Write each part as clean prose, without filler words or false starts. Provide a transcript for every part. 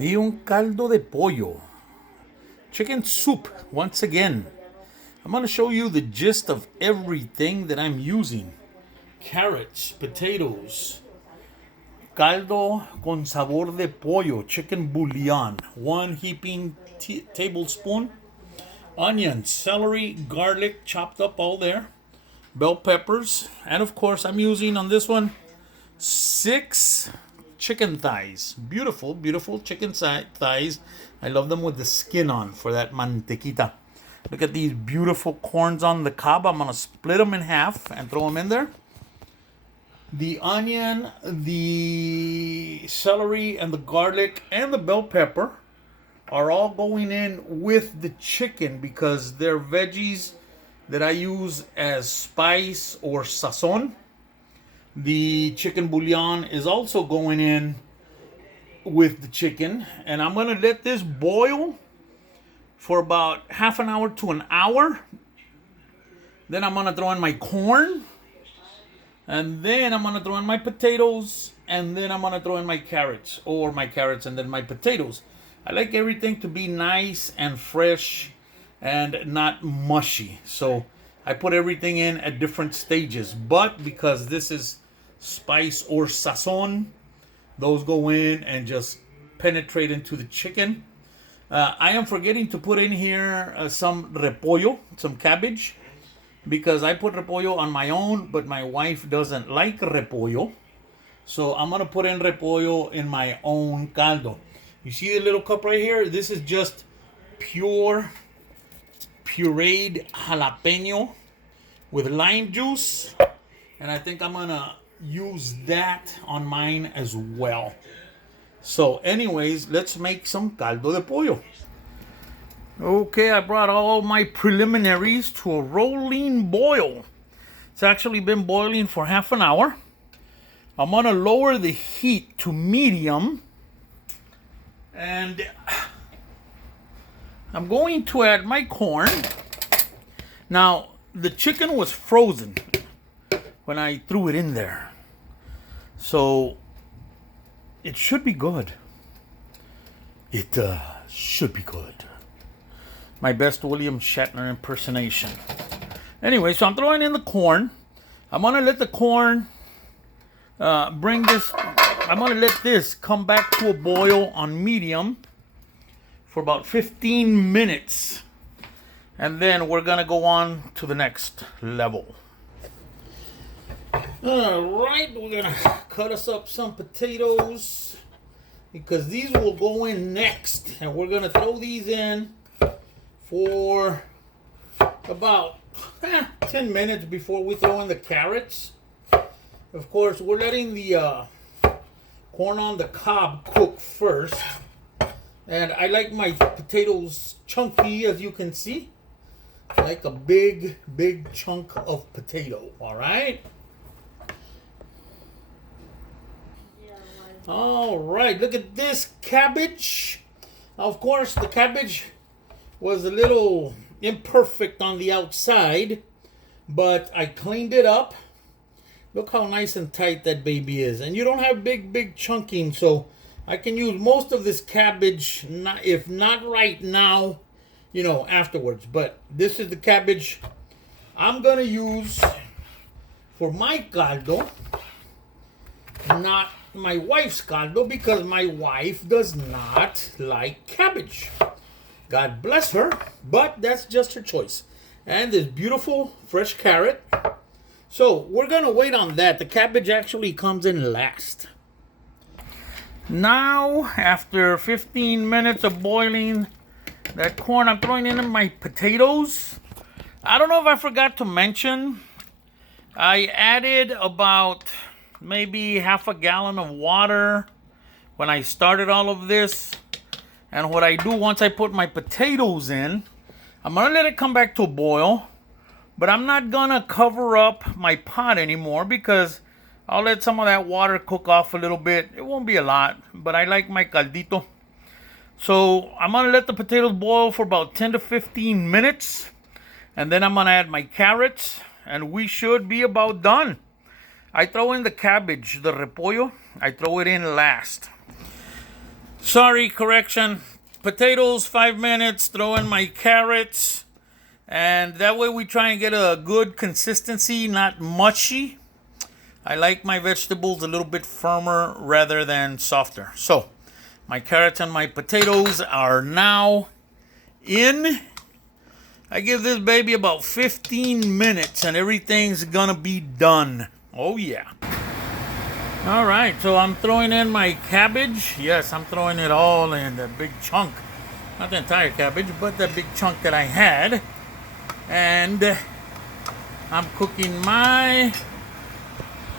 Y un caldo de pollo. Chicken soup, once again. I'm going to show you the gist of everything that I'm using. Carrots, potatoes, caldo con sabor de pollo, chicken bouillon, 1 heaping tablespoon, onions, celery, garlic chopped up all there, bell peppers, and of course I'm using on this one 6 chicken thighs. Beautiful, beautiful chicken thighs. I love them with the skin on for that mantequita. Look at these beautiful corns on the cob. I'm going to split them in half and throw them in there. The onion, the celery, and the garlic, and the bell pepper are all going in with the chicken because they're veggies that I use as spice or sazon. The chicken bouillon is also going in with the chicken, and I'm going to let this boil for about half an hour to an hour. Then I'm going to throw in my corn, and then I'm going to throw in my potatoes, and then I'm going to throw in my carrots, and then my potatoes. I like everything to be nice and fresh and not mushy. So I put everything in at different stages. But because this is spice or sazon, those go in and just penetrate into the chicken. I am forgetting to put in here some repollo, some cabbage, because I put repollo on my own, but my wife doesn't like repollo. So I'm going to put in repollo in my own caldo. You see the little cup right here? This is just pure pureed jalapeno with lime juice. And I think I'm going to use that on mine as well. So anyways, let's make some caldo de pollo. Okay, I brought all my preliminaries to a rolling boil. It's actually been boiling for half an hour. I'm going to lower the heat to medium. And I'm going to add my corn. Now, the chicken was frozen when I threw it in there. So, it should be good. It should be good. My best William Shatner impersonation. Anyway, so I'm throwing in the corn. I'm going to let the corn I'm going to let this come back to a boil on medium for about 15 minutes. And then we're going to go on to the next level. Alright, we're going to cut us up some potatoes because these will go in next. And we're going to throw these in for about 10 minutes before we throw in the carrots. Of course, we're letting the corn on the cob cook first. And I like my potatoes chunky, as you can see. I like a big, big chunk of potato, all right? All right, look at this cabbage. Of course, the cabbage was a little imperfect on the outside, but I cleaned it up. Look how nice and tight that baby is. And you don't have big chunking, so I can use most of this cabbage, if not right now, afterwards. But this is the cabbage I'm going to use for my caldo, not my wife's caldo, because my wife does not like cabbage. God bless her, but that's just her choice. And this beautiful fresh carrot. So we're going to wait on that. The cabbage actually comes in last. Now, after 15 minutes of boiling that corn, I'm throwing in my potatoes. I don't know if I forgot to mention, I added about maybe half a gallon of water when I started all of this. And what I do once I put my potatoes in, I'm going to let it come back to a boil. But I'm not going to cover up my pot anymore because I'll let some of that water cook off a little bit. It won't be a lot, but I like my caldito. So I'm going to let the potatoes boil for about 10 to 15 minutes. And then I'm going to add my carrots, and we should be about done. I throw in the cabbage, the repollo. I throw it in last. Sorry, correction. Potatoes, 5 minutes. Throw in my carrots. And that way we try and get a good consistency, not mushy. I like my vegetables a little bit firmer rather than softer. So, my carrots and my potatoes are now in. I give this baby about 15 minutes and everything's gonna be done. Oh yeah. All right, so I'm throwing in my cabbage. Yes, I'm throwing it all in the big chunk. Not the entire cabbage, but the big chunk that I had. And I'm cooking my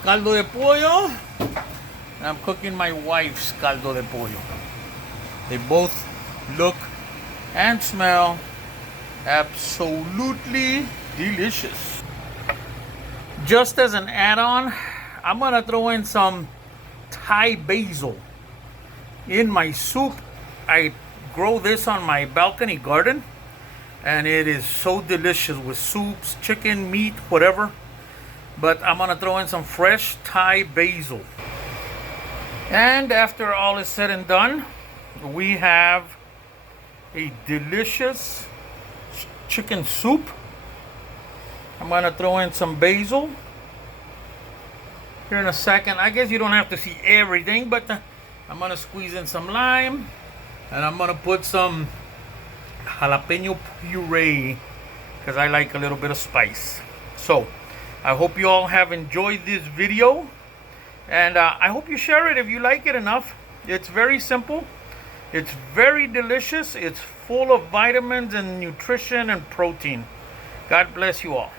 caldo de pollo. And I'm cooking my wife's caldo de pollo. They both look and smell absolutely delicious. Just as an add-on, I'm gonna throw in some Thai basil in my soup. I grow this on my balcony garden, and it is so delicious with soups, chicken, meat, whatever. But I'm gonna throw in some fresh Thai basil. And after all is said and done, we have a delicious chicken soup. I'm gonna throw in some basil here in a second. I guess you don't have to see everything, but I'm gonna squeeze in some lime, and I'm gonna put some jalapeno puree because I like a little bit of spice. So I hope you all have enjoyed this video, and I hope you share it if you like it enough. It's very simple, it's very delicious, it's full of vitamins and nutrition and protein. God bless you all.